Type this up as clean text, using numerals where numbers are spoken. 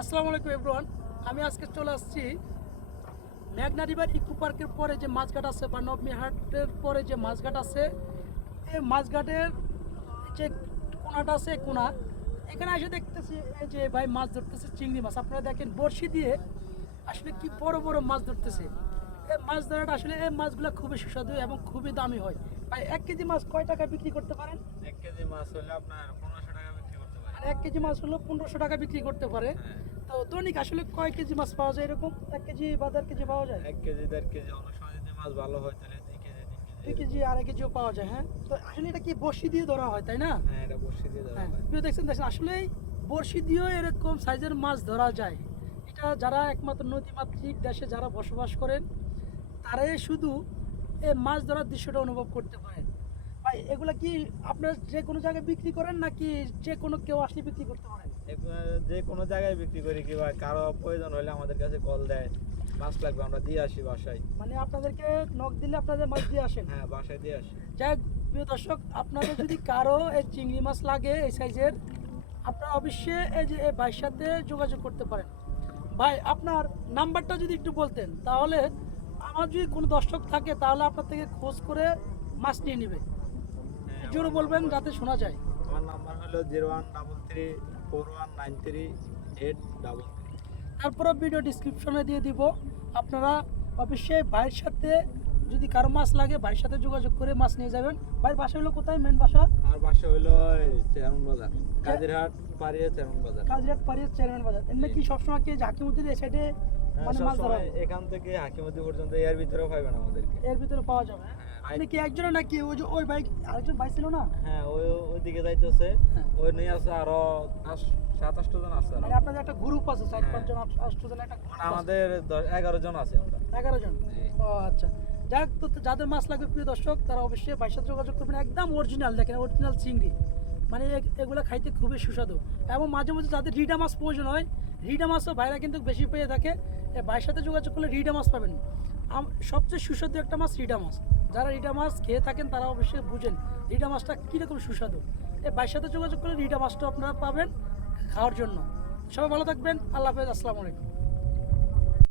আসসালামু আলাইকুম এভরিওয়ান। আমি আজকে চলে আসছি মেঘনা রিভার ইকো পার্কের পরে যে মাছঘাট আছে বা নবমিহাটের পরে যে মাছঘাট আছে, এই মাছঘাটের যে কোনাটা আছে কোনা, এখানে এসে দেখতেছি এই যে ভাই মাছ ধরতেছে চিংড়ি মাছ। আপনারা দেখেন বড়শি দিয়ে আসলে কি বড় বড় মাছ ধরতেছে। এই মাছ ধরাটা আসলে এই মাছগুলো খুবই সুস্বাদু এবং খুবই দামি হয়। ভাই 1 কেজি মাছ কয় টাকা বিক্রি করতে পারেন? 1 কেজি মাছ হলে আপনার 1500 টাকা বিক্রি করতে পারে। আর 1 কেজি মাছ হলো 1500 টাকা বিক্রি করতে পারে। হ্যাঁ, তো দৈনিক আসলে কয় কেজি মাছ পাওয়া যায়? এরকম 1 কেজি বা 1.5 কেজি পাওয়া যায়? 1 কেজি 1.5 কেজি, অনেক সময় যদি মাছ ভালো হয় তাহলে 2 কেজি 2 3 কেজি। কেজি 2.5 কেজিও পাওয়া যায়। হ্যাঁ, তো আসলে এটা কি বড়শি দিয়ে ধরা হয়, তাই না? হ্যাঁ, এটা বসিয়ে দিয়ে দেওয়া হ্যাঁ, হয়। প্রিয় দেখছেন আসলে বড়শি দিয়েও এরকম সাইজের মাছ ধরা যায়। এটা যারা একমাত্র নদীমাতৃক দেশে যারা বসবাস করেন তারাই শুধু এই মাছ ধরার দৃশ্যটা অনুভব করতে পারেন। ভাই এগুলা কি আপনার যে কোনো জায়গায় বিক্রি করেন নাকি যে কোনো কেউ আসলে বিক্রি করতে পারেন? যে কোনো জায়গায় বিক্রি করি, কিংবা কারো প্রয়োজন হলে আমাদের কাছে কল দেয়, মাছ লাগবে আমরা দিয়ে আসি বাসায়। মানে আপনাদেরকে নক দিলে আপনাদের মাছ দিয়ে আসেন? হ্যাঁ, বাসায় দিয়ে আসি। যাই হোক, প্রিয় দর্শক, আপনাদের যদি কারো এই চিংড়ি মাছ লাগে এই সাইজের, আপনারা অবশ্যই এই যে এই ভাইয়ের সাথে যোগাযোগ করতে পারেন। ভাই আপনার নাম্বারটা যদি একটু বলতেন, তাহলে আমার যদি কোনো দর্শক থাকে তাহলে আপনার থেকে খোঁজ করে মাছ নিয়ে নেবে। হ্যাঁ, জোরে বলবেন যাতে শোনা যায়। আমার নাম্বার হলো 0133419383। তারপরে ভিডিও ডিসক্রিপশনে দিয়ে দিব। আপনারা অবশ্যই ভাইয়ের সাথে যদি কারো মাছ লাগে ভাইয়ের সাথে যোগাযোগ করে মাছ নিয়ে যাবেন। ভাইয়ের বাসা হলো কোথায়? মেন বাসা আমার বাসা হলো চেয়ারম্যান বাজার, কাজিরহাট পাড়িয়ে চেয়ারম্যান বাজার। কাজিরাট পাড়িয়ে চেয়ারম্যান বাজার। এমনি কি সবসময় কি হাকিমুদ্দিন এই সাইডে মানে মাছ ধরা হয়? এখান থেকে হাকিমতি পর্যন্ত এর ভিতরেও পাইবেন আমাদেরকে। এর ভিতরে পাওয়া যাবে? হ্যাঁ, আপনি কি একজনের নাকি ওই যে ওই বাইক আরেকজন বাইক ছিল না? হ্যাঁ, ওইদিকে যাইতেছে। হ্যাঁ। ওই নিয়ে আছে আরো 7-8 জন আছে আরো। মানে আপনাদের একটা গ্রুপ আছে, 4-5 জন 8 জন একটা group মানে আছে। আমাদের 11 জন আছে আমরা। 11 জন? জি। ও আচ্ছা। যাক, তো যাদের মাছ লাগবে প্রিয় দর্শক তারা অবশ্যই ভাইয়ের সাথে যোগাযোগ করবেন। একদম অরিজিনাল, দেখেন অরিজিনাল চিংড়ি, মানে এগুলো খাইতে খুবই সুস্বাদু। এবং মাঝে মাঝে যাদের রিডা মাছ প্রয়োজন হয়, রিডা মাছও ভাইরা কিন্তু বেশি পেয়ে থাকে। এই ভাইয়ের সাথে যোগাযোগ করলে রিডা মাছ পাবেন। সবচেয়ে সুস্বাদু একটা মাছ রিডা মাছ। যারা রিডা মাছ খেয়ে থাকেন তারা অবশ্যই বুঝেন রিডা মাছটা কীরকম সুস্বাদু। এই ভাইয়ের সাথে যোগাযোগ করলে রিডা মাছটা আপনারা পাবেন খাওয়ার জন্য। সবাই ভালো থাকবেন। আল্লাহ হাফেজ। আসসালামু আলাইকুম।